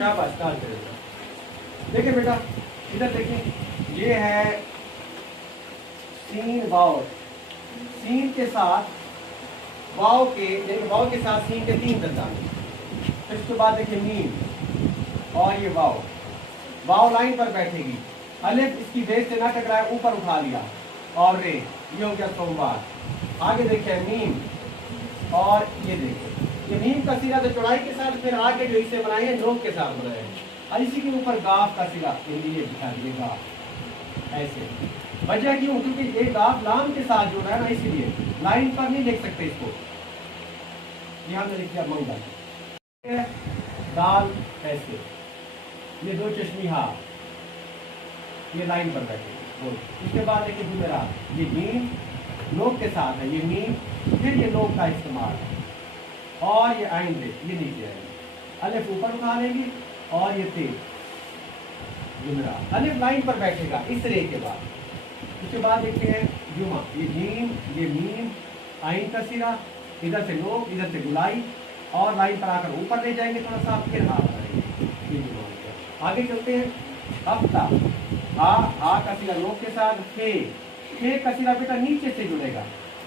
Start करेगा। देखिए बेटा, इधर देखिए, ये है सीन वाव। सीन के साथ वाव के, यानी वाव के साथ सीन के तीन दंतान। फिर उसके बाद देखिए मीम और ये वाव, वाव लाइन पर बैठेगी। अलिफ इसकी बेस से ना टकराए, ऊपर उठा लिया और रे, ये हो गया सोमवार। आगे देखिए मीम और ये देखिए, ये मीम का सिरा तो चौड़ाई के साथ, फिर आगे जो इसे बनाए हैं नोक के साथ बनाए हैं, और इसी के ऊपर गाफ का सिरा ये दिखा दिए गाफ ऐसे। वजह क्यों? क्योंकि ये गाफ लाम के साथ जुड़ रहा है ना, इसीलिए लाइन पर नहीं लिख सकते इसको। यहाँ में लिख दिया मंगल, दाल ऐसे, ये दो चश्मिहा ये लाइन पर बैठे। इसके बाद देखिए जुमेरात, ये मीम नोक के साथ है, ये मीम, फिर ये नोक का इस्तेमाल है, और ये आएंगे ये नीचे आएंगे। अलिफ ऊपर उठा लेंगे और ये तेज जुमेरात, अलिफ लाइन पर बैठेगा इस तरह के बाद। उसके बाद देखते हैं जुमा, ये मीम आइन का सिरा, इधर से नोक, इधर से गुलाई, और लाइन पर आकर ऊपर ले जाएंगे थोड़ा सा, फिर हाथ करेंगे। आगे चलते हैं हफ्ता, आ का सिरा नोक के साथ, खे का सिरा बेटा नीचे से जुड़ेगा,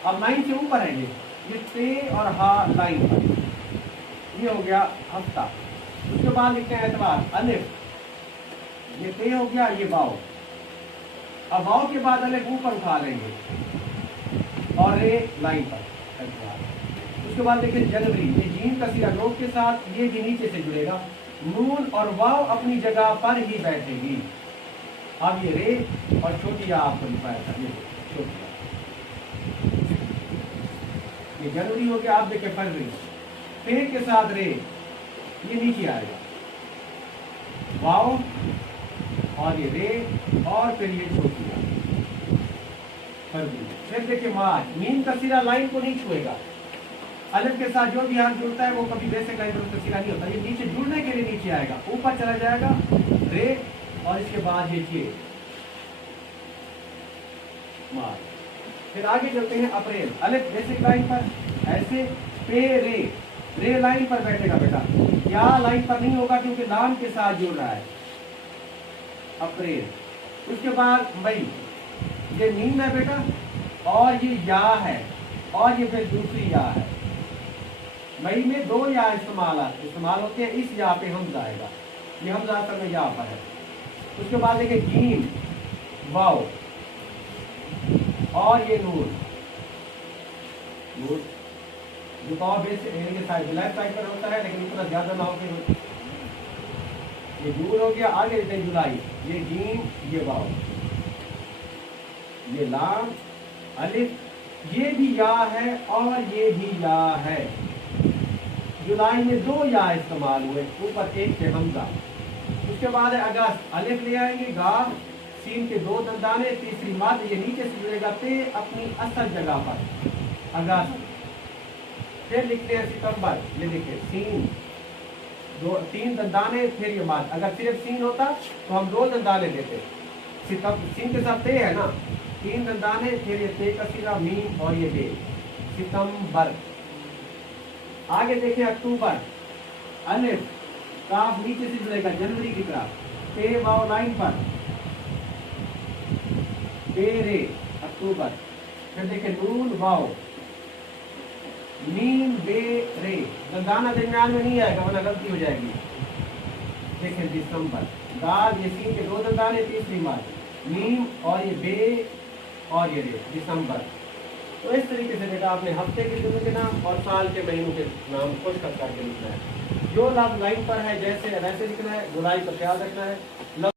अब लाइन से ऊपर आएंगे, ये ते और हा लाइन पर, ये हो गया हफ्ता। उसके बाद लिखते हैं एतवार, अलिफ, ये ते हो गया, ये वाव, अब वाव के बाद अलिफ ऊपर उठा लेंगे और रे लाइन पर एतवार। उसके बाद देखिए जनवरी, ये जीन का सिरा नोक के साथ, ये भी नीचे से जुड़ेगा, नून और वाव अपनी जगह पर ही बैठेगी। अब ये रे और छोटी या आपको लिखवाया था, ये जनवरी हो गया। आप देखिए फरवरी, पे के साथ रे, ये नीचे आएगा, वाव और ये रे, और फिर ये छोटी फरवरी। फिर देखिए मार्च, मीम का सिरा लाइन को नहीं छुएगा, अलिफ के साथ जो भी हाथ जुड़ता है वो कभी बेसिक लाइन पर सिरा नहीं होता, ये नीचे जुड़ने के लिए नीचे आएगा, ऊपर चला जाएगा रे, और इसके बाद ये मार्च। फिर आगे चलते हैं अप्रैल, अलिफ बेसिक लाइन पर ऐसे, पे रे लाइन पर बैठेगा बेटा, या लाइन पर नहीं होगा क्योंकि लाम के साथ जुड़ रहा है, अप्रैल। उसके बाद मई, ये मीम है बेटा, और ये या है, और ये फिर दूसरी या है। मई में दो या इस्तेमाल होते हैं, इस या पे हमजा आएगा, ये हमजा असल में या पर है। उसके बाद देखिए जीम, वाव, और ये नून, जो पाव बेस के साइड लेफ्ट साइड पर होता है, लेकिन इतना ज्यादा ना हो कि ये दूर हो गया। आगे देखते हैं जुलाई, ये जीम, ये वाव, ये लाम, अलिफ, ये भी या है और ये भी या है। जुलाई में दो या इस्तेमाल हुए, ऊपर एक से हमजा। उसके बाद है अगस्त, अलिफ ले आएंगे, गाफ, सीन के दो दंताने, तीसरी मद, ये नीचे से जुड़ेगा ते अपनी असल जगह पर, अगस्त। फिर लिखते हैं सितंबर, ये देखिए सीन, तीन दंताने, फिर ये मद। अगर सिर्फ सीन होता तो हम दो दंताने देते, सीन के साथ ते है ना, तीन दंताने, फिर ये ते का सिरा, मीम और ये बे, सितंबर। आगे देखिए अक्टूबर, अलिफ, काफ नीचे से जुड़ेगा जनवरी की तरह, ते वाव लाइन पर, बे रे, अक्टूबर। फिर देखिए नून वाव, मीम बे रे, दंताना दरम्यान में नहीं आएगा वरना गलती हो जाएगी। देखिए दिसंबर, दाल, ये सीन के दो दंताने, तीसरी मार, मीम और ये बे और ये रे, दिसंबर। तो इस तरीके से बेटा आपने हफ्ते के दिनों के नाम और साल के महीनों के नाम खुश करके लिखना है। जो लफ्ज लाइन पर है जैसे वैसे लिखना है, गुलाई का ख्याल रखना है।